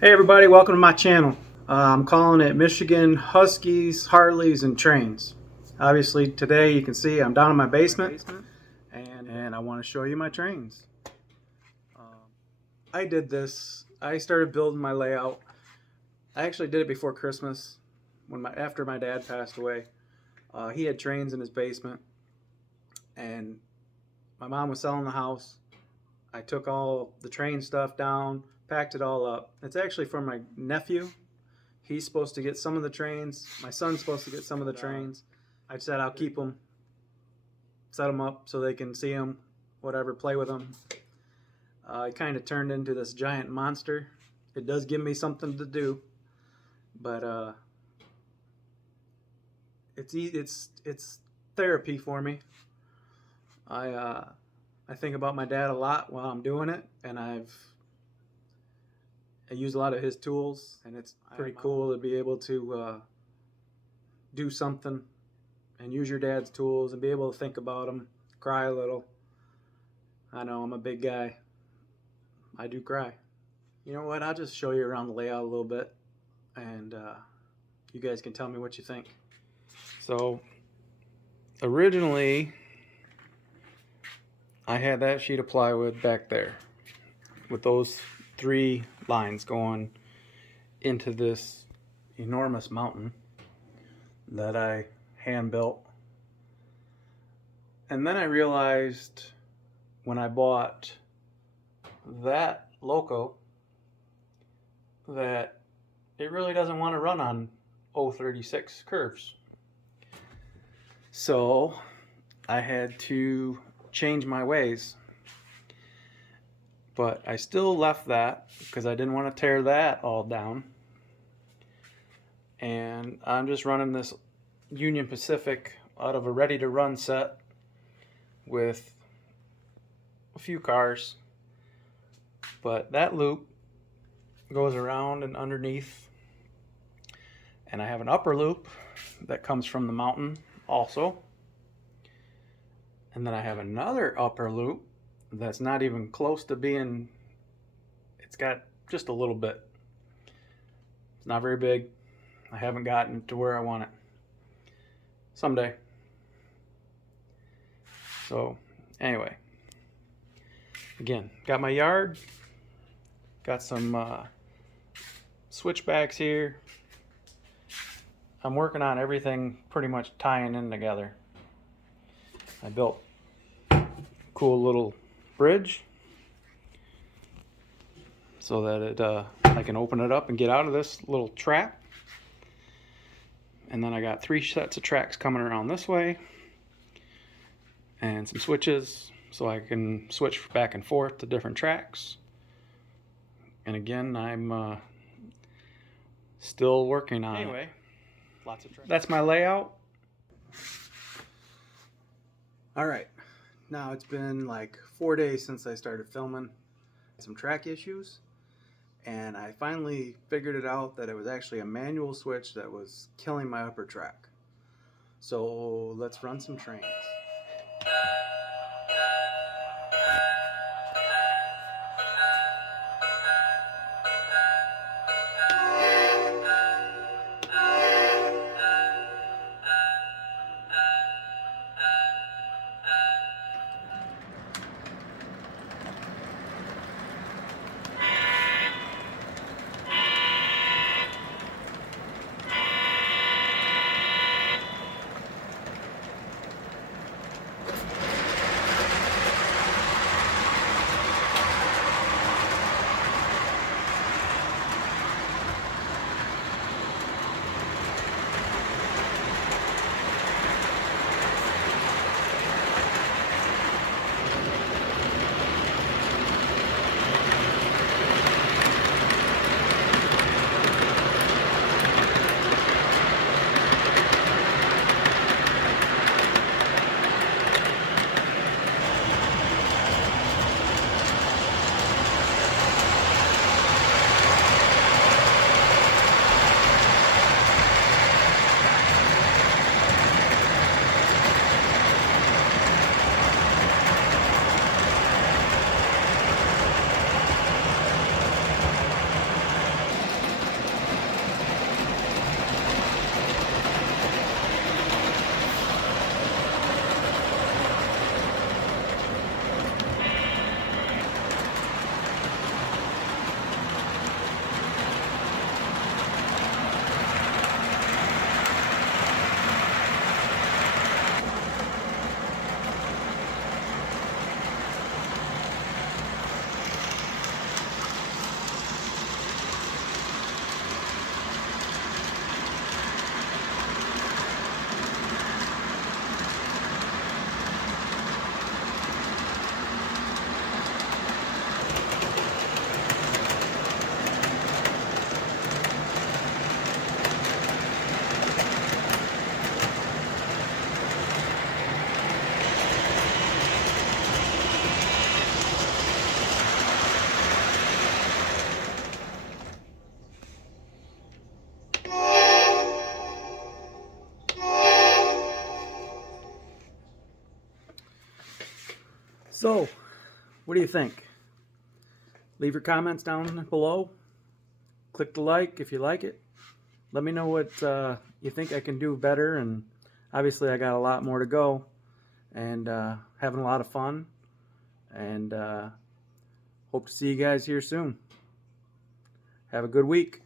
Hey everybody, welcome to my channel. I'm calling it Michigan Huskies, Harleys, and Trains. Obviously today you can see I'm down in my basement and I want to show you my trains. I did this, I started building my layout. I actually did it before Christmas after my dad passed away. He had trains in his basement and my mom was selling the house. I took all the train stuff down, packed it all up. It's actually for my nephew. He's supposed to get some of the trains. My son's supposed to get some of the trains. I said I'll keep them, set them up so they can see them, whatever, play with them. It kind of turned into this giant monster. It does give me something to do, but it's therapy for me. I think about my dad a lot while I'm doing it, and I use a lot of his tools, and it's pretty cool to be able to do something and use your dad's tools and be able to think about them, cry a little. I know I'm a big guy. I do cry. You know what? I'll just show you around the layout a little bit, and you guys can tell me what you think. So, originally, I had that sheet of plywood back there with those 3 lines going into this enormous mountain that I hand built. And then I realized when I bought that loco that it really doesn't want to run on 036 curves. So I had to change my ways. But I still left that because I didn't want to tear that all down. And I'm just running this Union Pacific out of a ready-to-run set with a few cars. But that loop goes around and underneath. And I have an upper loop that comes from the mountain also. And then I have another upper loop that's not even close to being, it's got just a little bit. It's not very big. I haven't gotten to where I want it. Someday. So, anyway. Again, got my yard. Got some switchbacks here. I'm working on everything pretty much tying in together. I built a cool little bridge so that I can open it up and get out of this little trap. And then I got 3 sets of tracks coming around this way and some switches so I can switch back and forth to different tracks. And again, I'm still working on it. Lots of tracks. That's my layout. Alright, now it's been like 4 days since I started filming. Some track issues, and I finally figured it out that it was actually a manual switch that was killing my upper track. So let's run some trains. So, what do you think? Leave your comments down below. Click the like if you like it. Let me know what you think I can do better. And obviously I got a lot more to go. And having a lot of fun. And hope to see you guys here soon. Have a good week.